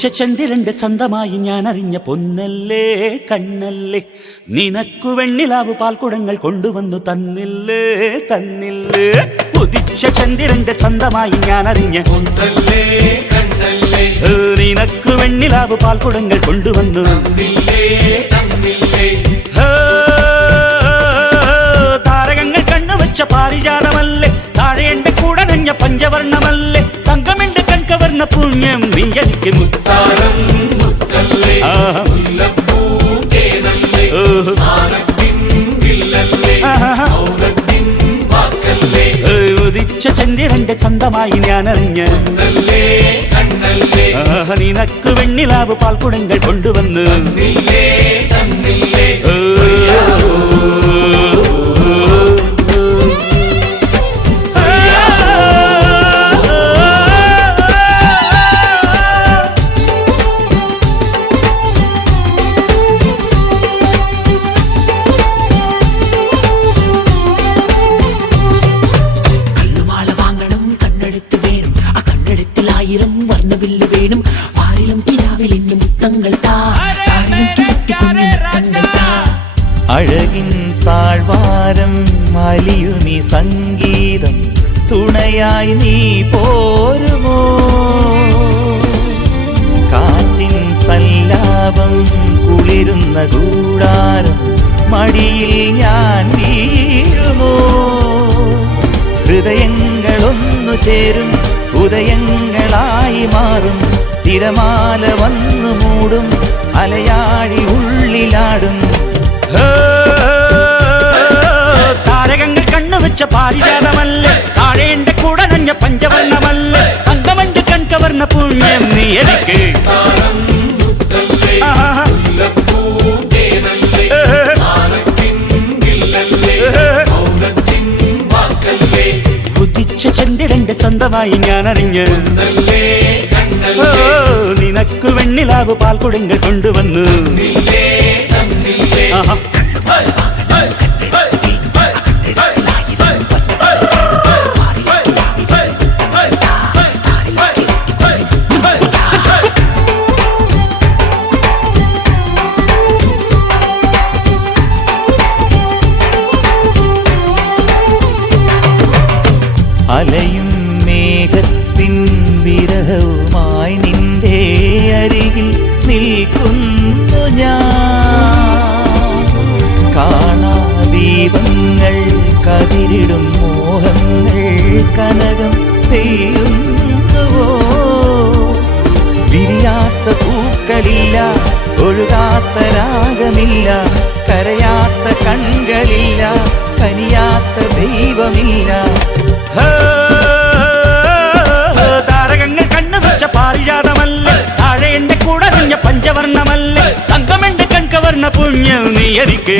ഉദിച്ച ചന്ദ്രന്റെ ചന്തമായി ഞാൻ അറിഞ്ഞ പൊന്നല്ലേ കണ്ണല്ലേ, നിനക്കു വെണ്ണിലാവു പാൽക്കുടങ്ങൾ കൊണ്ടുവന്നു തന്നില്ലേ തന്നില്ലേ. ഉദിച്ച ചന്ദ്രന്റെ ചന്തമായി ഞാൻ അറിഞ്ഞ പൊന്നല്ലേ കണ്ണല്ലേ, നിനക്കു വെണ്ണിലാവു പാൽക്കുടങ്ങൾ കൊണ്ടുവന്നു തന്നില്ലേ തന്നില്ലേ. താരകങ്ങൾ കണ്ണുവച്ച പാരിജാതമല്ലേ, താഴെ എന്റെ കൂടെ നഞ്ഞ പഞ്ചവർണ്ണമല്ലേ, തങ്കമെന്റെ കൺകവർണ്ണ പുണ്യം നീ എനിക്ക് മുത്താരം മുത്തല്ലേ, മുല്ലപ്പൂ തേനല്ലേ, മാനത്തിൻ വില്ലല്ലേ, മൗനത്തിൻ വാക്കല്ലേ. ഉദിച്ച ചന്ദ്രന്റെ ചന്തമായി ഞാൻ അറിഞ്ഞ പൊന്നല്ലേ കണ്ണല്ലേ, നിനക്ക് വെണ്ണിലാവ് പാൽക്കുടങ്ങൾ കൊണ്ടുവന്ന് തന്നില്ലേ തന്നില്ലേ. വർണ്ണവില്ല് വേണം വാരിലും കിനാവിൽ എന്നെ മുത്തങ്ങൾ താ, അഴകിൻ താഴ്വാരം അലിയുമി സംഗീതം തുണയായി നീ പോരുമോ, കാറ്റിൻ സല്ലാപം കുളിരുന്ന കൂടാരം മടിയിൽ ഞാൻ വീഴുമോ, ഹൃദയങ്ങളൊന്നു ചേരും ഉദയങ്ങളായി മാറും, തിരമാല വന്നു മൂടും അലയാഴി ഉള്ളിലാടും. താരകങ്ങൾ കണ്ണുവെച്ച പാരിജാതമല്ലേ, താഴെ എന്റെ കൂടെ നഞ്ഞ പഞ്ചവർണ്ണമല്ലേ, തങ്കമന്റെ കൺകവർണ്ണ പുണ്യം നീ എനിക്ക്. ഉദിച്ച ചന്ദ്രന്റെ ചന്തമായി ഞാൻ അറിഞ്ഞ് നിനക്ക് വെണ്ണിലാവ് പാൽക്കുടങ്ങൾ കൊണ്ടുവന്നു. അലയും മേഘത്തിൻ വിരഹവുമായി നിന്റെ അരികിൽ നിൽക്കുന്നു ഞാൻ, കാണാ ദീപങ്ങൾ കതിരിടും മോഹങ്ങൾ കനകം പെയ്യുന്നുവോ, വിരിയാത്ത പൂക്കളില്ല ഒഴുകാത്ത രാഗമില്ല, കരയാത്ത കണ്ണുകളില്ല കനിയാത്ത ദൈവമില്ല. താരകങ്ങൾ കണ്ണുവെച്ച പാരിജാതമല്ലേ, താഴെ എന്റെ കൂടെ നഞ്ഞ പഞ്ചവർണ്ണമല്ലേ, തങ്കമെന്റെ കൺകവർണ്ണ പുണ്യം നീ എനിക്ക്.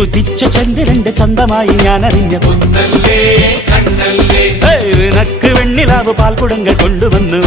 ഉദിച്ച ചന്ദ്രന്റെ ചന്തമായി ഞാൻ അറിഞ്ഞ പൊന്നല്ലേ കണ്ണല്ലേ, നിനക്ക് വെണ്ണിലാവ് പാൽക്കുടങ്ങൾ കൊണ്ടുവന്നു.